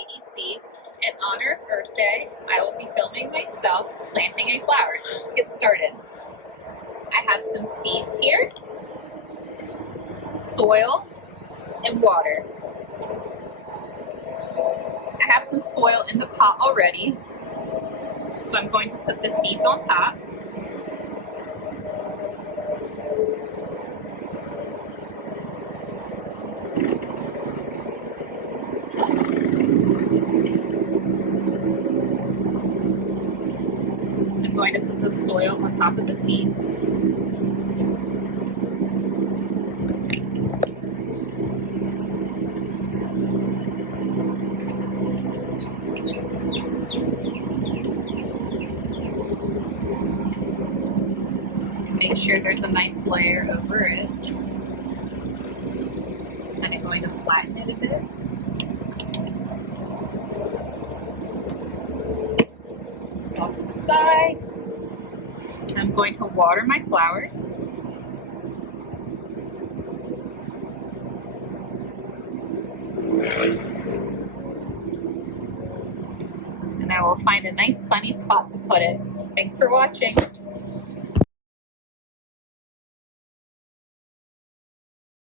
CEC. In honor of Earth Day, I will be filming myself planting a flower. Let's get started. I have some seeds here, soil, and water. I have some soil in the pot already, so I'm going to put the seeds on top. I'm going to put the soil on top of the seeds. Make sure there's a nice layer over it. Kind of going to flatten it a bit. This off to the side. I'm going to water my flowers. And I will find a nice sunny spot to put it. Thanks for watching.